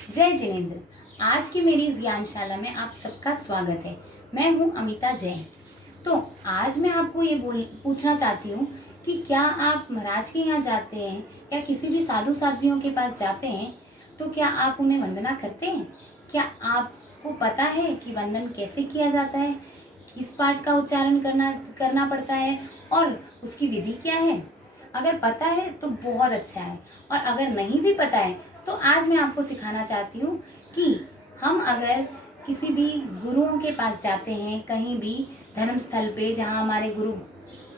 जय जिनेन्द्र। आज की मेरी इस ज्ञानशाला में आप सबका स्वागत है। मैं हूं अमिता जैन। तो आज मैं आपको ये पूछना चाहती हूँ कि क्या आप महाराज के यहाँ जाते हैं या किसी भी साधु साध्वियों के पास जाते हैं तो क्या आप उन्हें वंदना करते हैं? क्या आपको पता है कि वंदन कैसे किया जाता है, किस पाठ का उच्चारण करना पड़ता है और उसकी विधि क्या है? अगर पता है तो बहुत अच्छा है, और अगर नहीं भी पता है तो आज मैं आपको सिखाना चाहती हूँ कि हम अगर किसी भी गुरुओं के पास जाते हैं, कहीं भी धर्म स्थल पे जहाँ हमारे गुरु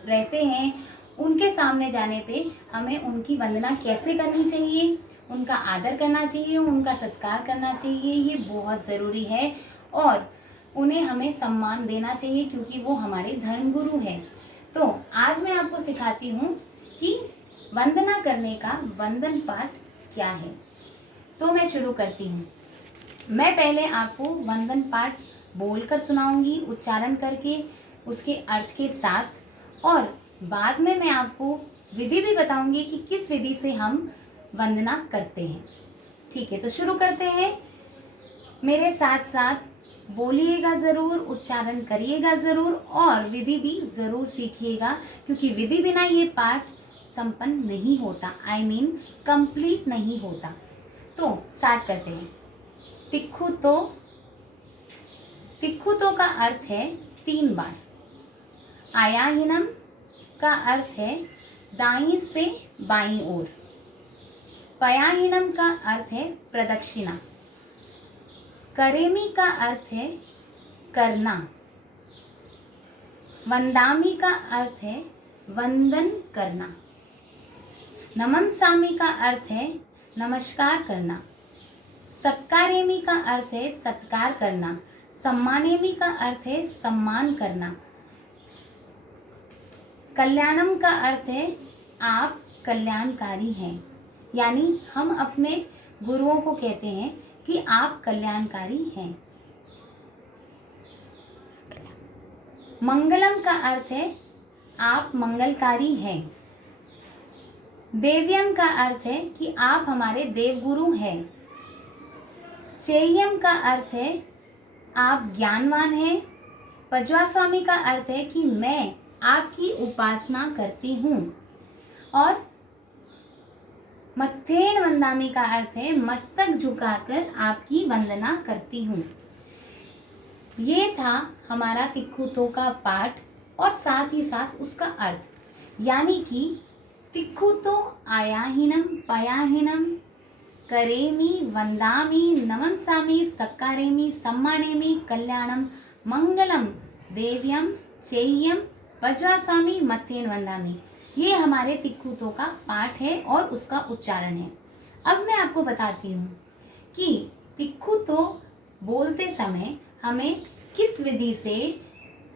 रहते हैं, उनके सामने जाने पे हमें उनकी वंदना कैसे करनी चाहिए, उनका आदर करना चाहिए, उनका सत्कार करना चाहिए। ये बहुत ज़रूरी है और उन्हें हमें सम्मान देना चाहिए क्योंकि वो हमारे धर्म गुरु हैं। तो आज मैं आपको सिखाती हूँ कि वंदना करने का वंदन पाठ क्या है। तो मैं शुरू करती हूँ। मैं पहले आपको वंदन पाठ बोलकर सुनाऊंगी, उच्चारण करके, उसके अर्थ के साथ, और बाद में मैं आपको विधि भी बताऊंगी कि किस विधि से हम वंदना करते हैं। ठीक है, तो शुरू करते हैं। मेरे साथ साथ बोलिएगा ज़रूर, उच्चारण करिएगा ज़रूर और विधि भी ज़रूर सीखिएगा, क्योंकि विधि बिना ये पाठ संपन्न नहीं होता, I mean कंप्लीट नहीं होता। तो स्टार्ट करते हैं। तिक्खुतो। तिक्खुतो का अर्थ है 3 बार। आयाहिनम का अर्थ है दाईं से बाईं ओर। पयाहिनम का अर्थ है प्रदक्षिणा। करेमी का अर्थ है करना। वंदामी का अर्थ है वंदन करना। नमस्सामि का अर्थ है नमस्कार करना। सत्कारेमि का अर्थ है सत्कार करना। सम्मानेमि का अर्थ है सम्मान करना। कल्याणम का अर्थ है आप कल्याणकारी हैं, यानी हम अपने गुरुओं को कहते हैं कि आप कल्याणकारी हैं। मंगलम का अर्थ है आप मंगलकारी हैं। देव्यम का अर्थ है कि आप हमारे देवगुरु हैं। चेयम का अर्थ है आप ज्ञानवान हैं। पज्वास्वामी का अर्थ है कि मैं आपकी उपासना करती हूँ। और मत्थेन वंदामि का अर्थ है मस्तक झुकाकर आपकी वंदना करती हूँ। ये था हमारा तिक्खुतो का पाठ और साथ ही साथ उसका अर्थ, यानी कि तिक्खुतो आयाहिनम पयाहिनम करेमि वंदामि नमस्सामि सत्कारेमि सम्मानेमि कल्याणम मंगलम देव्यम चेय्यम पज्वास्वामी मत्थेन वंदामि। ये हमारे तिक्खुतो का पाठ है और उसका उच्चारण है। अब मैं आपको बताती हूँ कि तिक्खुतो बोलते समय हमें किस विधि से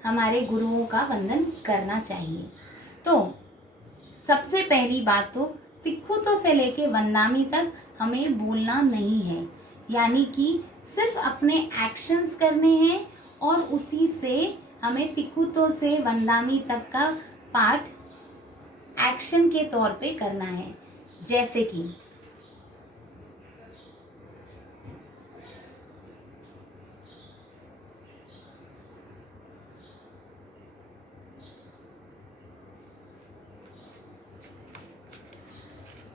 हमारे गुरुओं का वंदन करना चाहिए। तो सबसे पहली बात तो तिक्खुतो से लेके वंदामी तक हमें बोलना नहीं है, यानी कि सिर्फ अपने एक्शंस करने हैं और उसी से हमें तिक्खुतो से वंदामी तक का पाठ एक्शन के तौर पे करना है। जैसे कि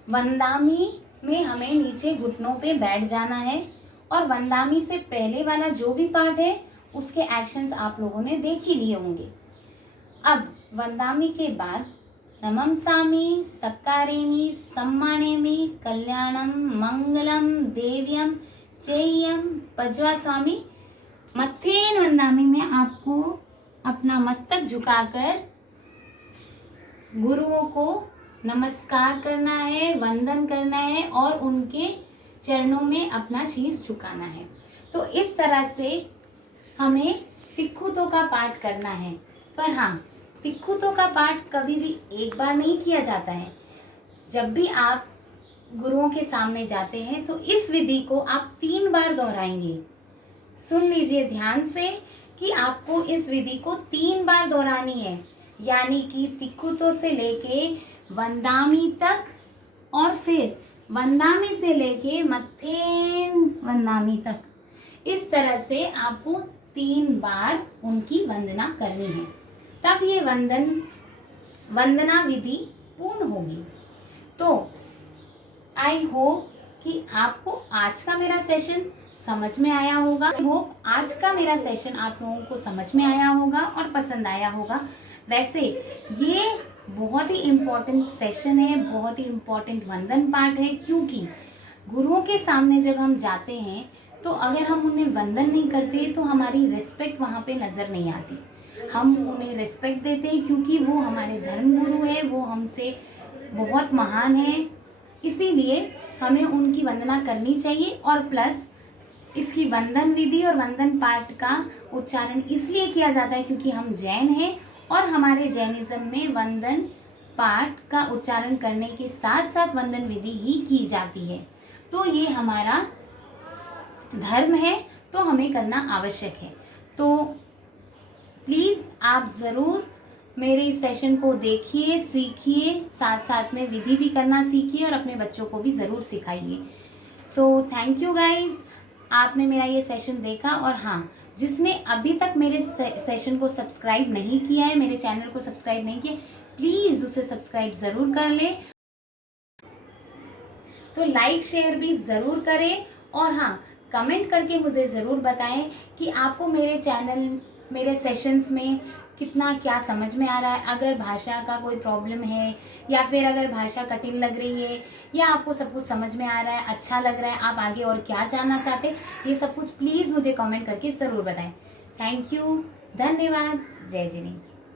वंदामी में हमें नीचे घुटनों पे बैठ जाना है, और वंदामी से पहले वाला जो भी पार्ट है उसके एक्शंस आप लोगों ने देख ही लिए होंगे। अब वंदामी के बाद नमस्सामि सत्कारेमि सम्मानेमि कल्याणम मंगलम देव्यम चेय्यम पज्वास्वामी मत्थेन वंदामि में आपको अपना मस्तक झुकाकर गुरुओं को नमस्कार करना है, वंदन करना है और उनके चरणों में अपना शीश झुकाना है। तो इस तरह से हमें तिक्खुतो का पाठ करना है। पर हाँ, तिक्खुतो का पाठ कभी भी एक बार नहीं किया जाता है। जब भी आप गुरुओं के सामने जाते हैं तो इस विधि को आप 3 बार दोहराएंगे। सुन लीजिए ध्यान से कि आपको इस विधि को 3 बार दोहरानी है, यानी कि तिक्खुतो से लेके वंदामी तक और फिर वंदामी से लेके मत्थेन वंदामी तक, इस तरह से आपको 3 बार उनकी वंदना करनी है, तब ये वंदना विधि पूर्ण होगी। तो आई होप कि आपको आज का मेरा सेशन समझ में आया होगा। आई होप आज का मेरा सेशन आप लोगों को समझ में आया होगा और पसंद आया होगा। वैसे ये बहुत ही इम्पोर्टेंट सेशन है, बहुत ही इम्पोर्टेंट वंदन पाठ है, क्योंकि गुरुओं के सामने जब हम जाते हैं तो अगर हम उन्हें वंदन नहीं करते तो हमारी रिस्पेक्ट वहाँ पे नज़र नहीं आती। हम उन्हें रिस्पेक्ट देते हैं क्योंकि वो हमारे धर्म गुरु है, वो हमसे बहुत महान है, इसीलिए हमें उनकी वंदना करनी चाहिए। और प्लस इसकी वंदन विधि और वंदन पाठ का उच्चारण इसलिए किया जाता है क्योंकि हम जैन हैं और हमारे जैनिज्म में वंदन पाठ का उच्चारण करने के साथ साथ वंदन विधि ही की जाती है। तो ये हमारा धर्म है, तो हमें करना आवश्यक है। तो प्लीज़ आप ज़रूर मेरे इस सेशन को देखिए, सीखिए, साथ साथ में विधि भी करना सीखिए और अपने बच्चों को भी ज़रूर सिखाइए। सो थैंक यू गाइज, आपने मेरा ये सेशन देखा। और हाँ, जिसने अभी तक मेरे सेशन को सब्सक्राइब नहीं किया है, मेरे चैनल को सब्सक्राइब नहीं किया, प्लीज़ उसे सब्सक्राइब ज़रूर कर ले। तो लाइक शेयर भी ज़रूर करें और हाँ, कमेंट करके मुझे ज़रूर बताएं कि आपको मेरे चैनल, मेरे सेशंस में कितना क्या समझ में आ रहा है। अगर भाषा का कोई प्रॉब्लम है या फिर अगर भाषा कठिन लग रही है या आपको सब कुछ समझ में आ रहा है, अच्छा लग रहा है, आप आगे और क्या जानना चाहते हैं, ये सब कुछ प्लीज़ मुझे कमेंट करके ज़रूर बताएं। थैंक यू, धन्यवाद, जय जिनी।